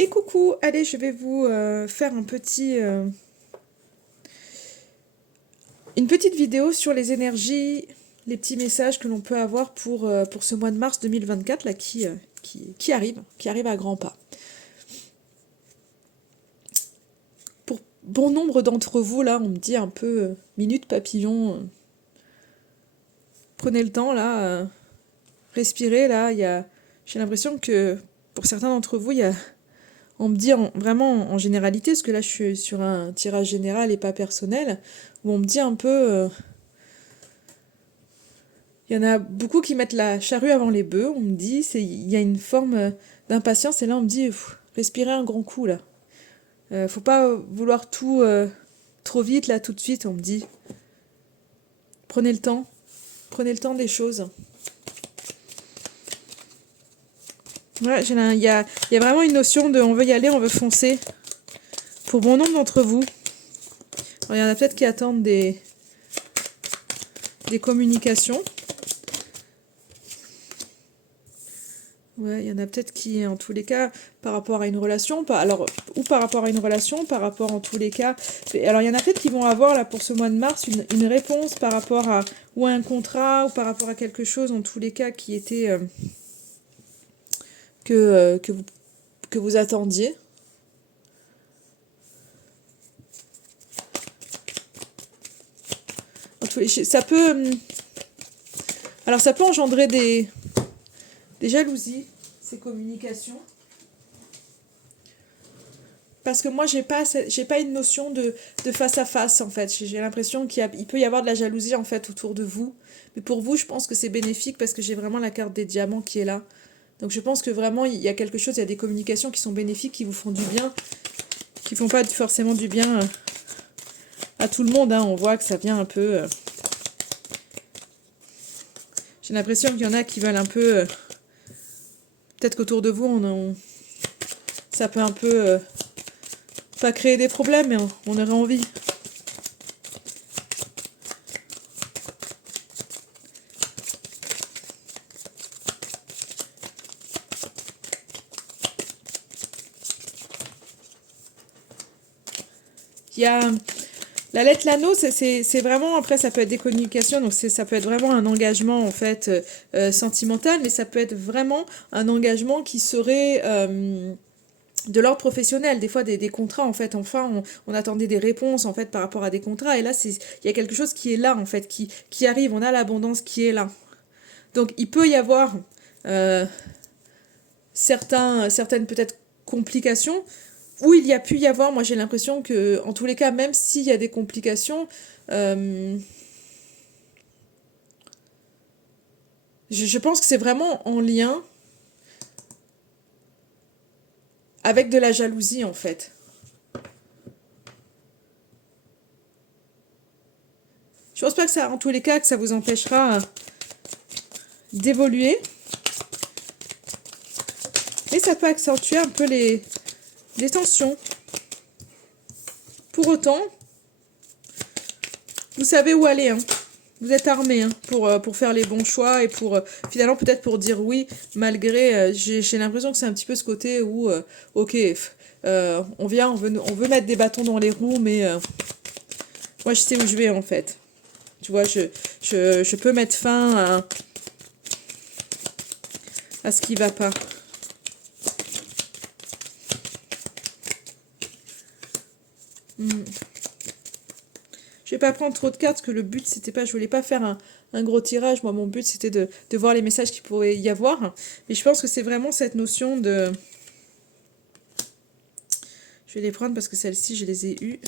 Et coucou, allez, je vais vous faire une petite vidéo sur les énergies, les petits messages que l'on peut avoir pour ce mois de mars 2024 là, qui arrive à grands pas. Pour bon nombre d'entre vous, là, on me dit un peu minute papillon, prenez le temps, là, respirez, là, j'ai l'impression que pour certains d'entre vous, on me dit vraiment en généralité, parce que là je suis sur un tirage général et pas personnel, où on me dit un peu... il y en a beaucoup qui mettent la charrue avant les bœufs, on me dit, il y a une forme d'impatience, et là on me dit, respirez un grand coup là. Faut pas vouloir tout trop vite là, tout de suite, on me dit. Prenez le temps, prenez le temps des choses. Voilà, il y a vraiment une notion de on veut y aller, on veut foncer. Pour bon nombre d'entre vous. Alors, il y en a peut-être qui attendent des communications. Ouais, il y en a peut-être qui, en tous les cas, par rapport à une relation, ou par rapport à une relation, par rapport en tous les cas. Alors, il y en a peut-être qui vont avoir, là, pour ce mois de mars, une réponse par rapport à, ou à un contrat, ou par rapport à quelque chose, en tous les cas, qui était, que vous attendiez. Ça peut... Alors, ça peut engendrer des jalousies, ces communications. Parce que moi, j'ai pas une notion de face à face, en fait. J'ai l'impression il peut y avoir de la jalousie, en fait, autour de vous. Mais pour vous, je pense que c'est bénéfique parce que j'ai vraiment la carte des diamants qui est là. Donc je pense que vraiment, il y a quelque chose, il y a des communications qui sont bénéfiques, qui vous font du bien, qui font pas forcément du bien à tout le monde, hein. On voit que ça vient un peu... J'ai l'impression qu'il y en a qui veulent un peu... Peut-être qu'autour de vous, ça peut un peu... pas créer des problèmes, mais on aurait envie. Il y a la lettre l'anneau, c'est vraiment, après ça peut être des communications, donc ça peut être vraiment un engagement en fait sentimental, mais ça peut être vraiment un engagement qui serait de l'ordre professionnel, des fois des contrats en fait, enfin on attendait des réponses en fait par rapport à des contrats, et là il y a quelque chose qui est là en fait, qui arrive, on a l'abondance qui est là. Donc il peut y avoir euh, certaines peut-être complications, où il y a pu y avoir, moi j'ai l'impression que, en tous les cas, même s'il y a des complications, euh, je pense que c'est vraiment en lien avec de la jalousie en fait. Je pense pas que ça, en tous les cas, que ça vous empêchera d'évoluer, mais ça peut accentuer un peu les tensions. Pour autant, vous savez où aller, hein. Vous êtes armé hein, pour faire les bons choix et pour finalement peut-être pour dire oui malgré j'ai l'impression que c'est un petit peu ce côté où ok on veut mettre des bâtons dans les roues mais moi je sais où je vais en fait, tu vois, je peux mettre fin à ce qui va pas. Je vais pas prendre trop de cartes parce que le but c'était pas, je voulais pas faire un gros tirage. Moi mon but c'était de voir les messages qu'il pourrait y avoir. Mais je pense que c'est vraiment cette notion de... Je vais les prendre parce que celles-ci je les ai eues.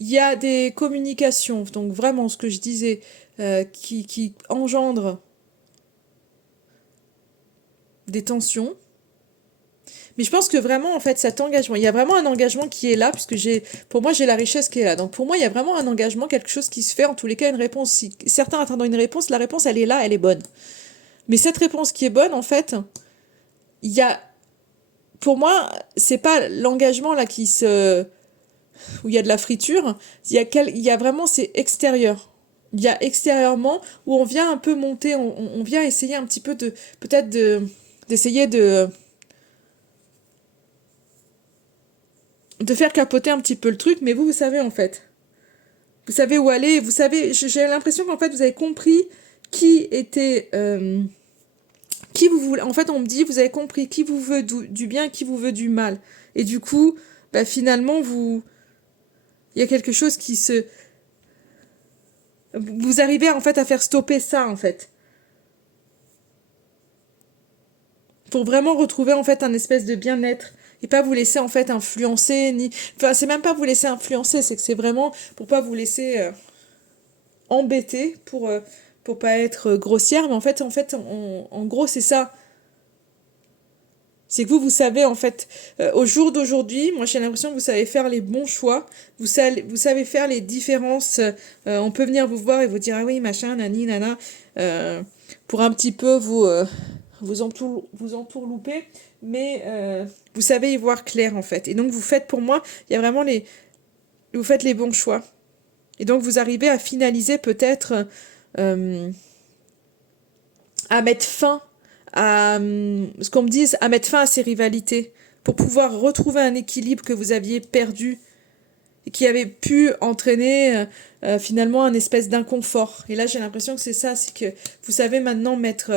Il y a des communications, donc vraiment ce que je disais, qui engendrent des tensions. Mais je pense que vraiment, en fait, cet engagement, il y a vraiment un engagement qui est là, puisque pour moi, j'ai la richesse qui est là. Donc pour moi, il y a vraiment un engagement, quelque chose qui se fait, en tous les cas, une réponse. Si certains attendant une réponse, la réponse, elle est là, elle est bonne. Mais cette réponse qui est bonne, en fait, il y a, pour moi, c'est pas l'engagement là où il y a de la friture, il y a vraiment, c'est extérieur. il y a extérieurement où on vient un peu monter, on vient essayer un petit peu de, peut-être d'essayer de faire capoter un petit peu le truc, mais vous savez en fait. Vous savez où aller, vous savez, j'ai l'impression qu'en fait vous avez compris qui était, qui vous voulez. En fait, on me dit, vous avez compris qui vous veut du bien, qui vous veut du mal. Et du coup, bah, finalement, il y a quelque chose qui se, vous arrivez en fait à faire stopper ça en fait, pour vraiment retrouver en fait un espèce de bien-être et pas vous laisser en fait influencer ni, enfin c'est même pas vous laisser influencer, c'est que c'est vraiment pour pas vous laisser embêter pour pas être grossière, mais en gros c'est ça. C'est que vous savez, en fait, au jour d'aujourd'hui, moi j'ai l'impression que vous savez faire les bons choix, vous savez faire les différences. On peut venir vous voir et vous dire, ah oui, machin, nani, nana, pour un petit peu vous entourlouper, mais vous savez y voir clair, en fait. Et donc, vous faites, pour moi, il y a vraiment vous faites les bons choix. Et donc, vous arrivez à finaliser peut-être, euh, à mettre fin ce qu'on me dise, à mettre fin à ces rivalités pour pouvoir retrouver un équilibre que vous aviez perdu et qui avait pu entraîner finalement un espèce d'inconfort. Et là, j'ai l'impression que c'est ça, c'est que vous savez maintenant mettre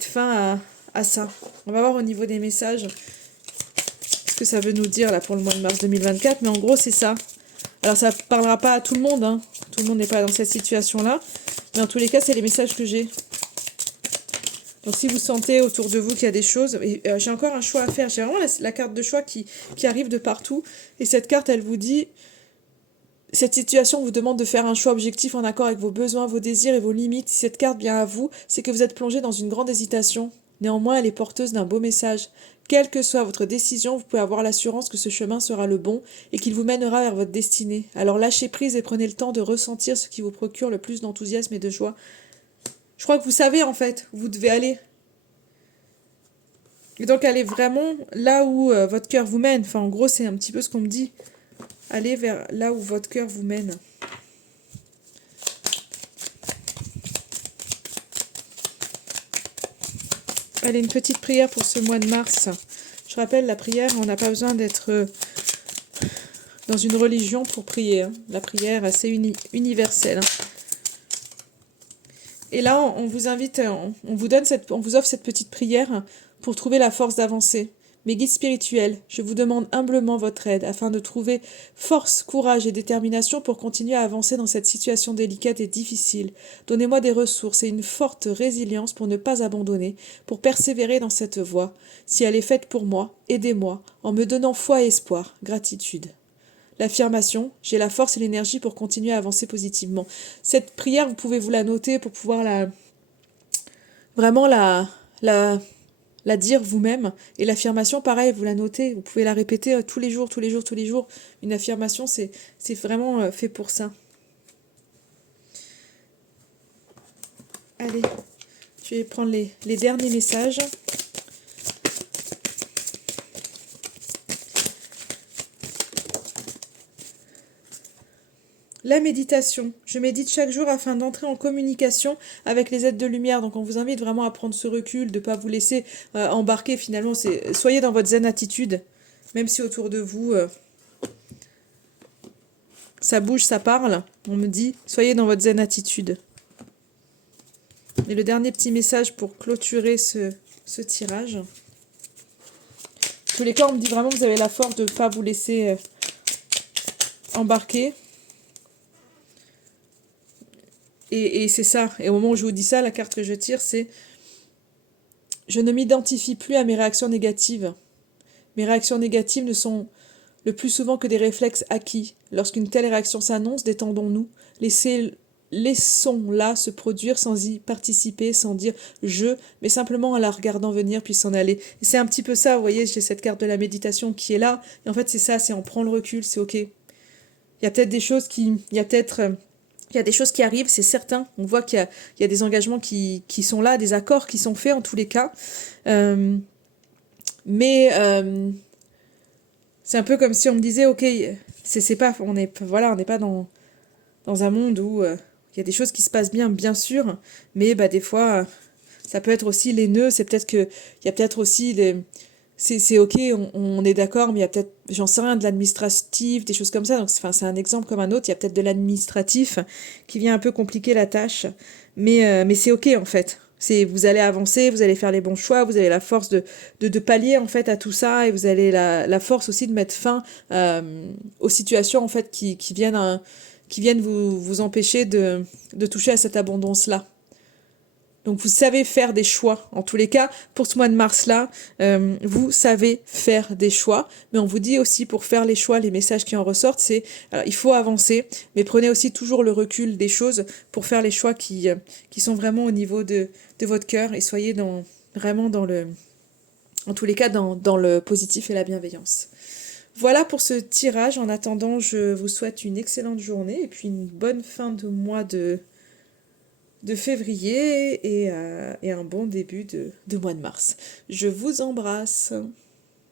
fin à ça. On va voir au niveau des messages ce que ça veut nous dire là pour le mois de mars 2024, mais en gros, c'est ça. Alors, ça parlera pas à tout le monde, hein. Tout le monde n'est pas dans cette situation-là, mais en tous les cas, c'est les messages que j'ai. Donc si vous sentez autour de vous qu'il y a des choses, et j'ai encore un choix à faire, j'ai vraiment la carte de choix qui arrive de partout, et cette carte elle vous dit, cette situation vous demande de faire un choix objectif en accord avec vos besoins, vos désirs et vos limites. Si cette carte vient à vous, c'est que vous êtes plongé dans une grande hésitation. Néanmoins, elle est porteuse d'un beau message. Quelle que soit votre décision, vous pouvez avoir l'assurance que ce chemin sera le bon et qu'il vous mènera vers votre destinée. Alors lâchez prise et prenez le temps de ressentir ce qui vous procure le plus d'enthousiasme et de joie. Je crois que vous savez en fait où vous devez aller. Et donc allez vraiment là où votre cœur vous mène. Enfin en gros c'est un petit peu ce qu'on me dit. Allez vers là où votre cœur vous mène. Allez, une petite prière pour ce mois de mars. Je rappelle, la prière, on n'a pas besoin d'être dans une religion pour prier. Hein. La prière, c'est universel. Hein. Et là, on vous invite, on vous offre cette petite prière pour trouver la force d'avancer. Mes guides spirituels, je vous demande humblement votre aide afin de trouver force, courage et détermination pour continuer à avancer dans cette situation délicate et difficile. Donnez-moi des ressources et une forte résilience pour ne pas abandonner, pour persévérer dans cette voie. Si elle est faite pour moi, aidez-moi en me donnant foi et espoir. Gratitude. L'affirmation, j'ai la force et l'énergie pour continuer à avancer positivement. Cette prière, vous pouvez vous la noter pour pouvoir vraiment la dire vous-même. Et l'affirmation, pareil, vous la notez. Vous pouvez la répéter tous les jours, tous les jours, tous les jours. Une affirmation, c'est vraiment fait pour ça. Allez, je vais prendre les derniers messages. La méditation. Je médite chaque jour afin d'entrer en communication avec les êtres de lumière. Donc on vous invite vraiment à prendre ce recul, de ne pas vous laisser embarquer finalement. Soyez dans votre zen attitude, même si autour de vous ça bouge, ça parle. On me dit, soyez dans votre zen attitude. Et le dernier petit message pour clôturer ce tirage. En tous les cas, on me dit vraiment que vous avez la force de ne pas vous laisser embarquer. Et c'est ça. Et au moment où je vous dis ça, la carte que je tire, c'est « Je ne m'identifie plus à mes réactions négatives. Mes réactions négatives ne sont le plus souvent que des réflexes acquis. Lorsqu'une telle réaction s'annonce, détendons-nous. Laissons-la se produire sans y participer, sans dire « je », mais simplement en la regardant venir puis s'en aller. Et c'est un petit peu ça, vous voyez, j'ai cette carte de la méditation qui est là. Et en fait, c'est ça, c'est on prend le recul, c'est OK. Il y a peut-être des choses qui... Il y a des choses qui arrivent, c'est certain. On voit qu'il y a des engagements qui sont là, des accords qui sont faits en tous les cas. Mais c'est un peu comme si on me disait, ok, c'est pas, on n'est pas dans un monde où il il y a des choses qui se passent bien, bien sûr, mais bah, des fois, ça peut être aussi les nœuds, c'est peut-être que, il y a peut-être aussi les... C'est ok, on est d'accord, mais il y a peut-être, j'en sais rien, de l'administratif, des choses comme ça. Donc, enfin, c'est un exemple comme un autre. Il y a peut-être de l'administratif qui vient un peu compliquer la tâche. Mais c'est ok, en fait. Vous allez avancer, vous allez faire les bons choix, vous avez la force de pallier, en fait, à tout ça, et vous avez la force aussi de mettre fin aux situations, en fait, qui viennent vous empêcher de toucher à cette abondance-là. Donc vous savez faire des choix. En tous les cas, pour ce mois de mars-là, vous savez faire des choix. Mais on vous dit aussi pour faire les choix, les messages qui en ressortent, c'est alors, il faut avancer, mais prenez aussi toujours le recul des choses pour faire les choix qui sont vraiment au niveau de votre cœur et soyez vraiment dans en tous les cas, dans le positif et la bienveillance. Voilà pour ce tirage. En attendant, je vous souhaite une excellente journée et puis une bonne fin de mois de février et un bon début de mois de mars. Je vous embrasse.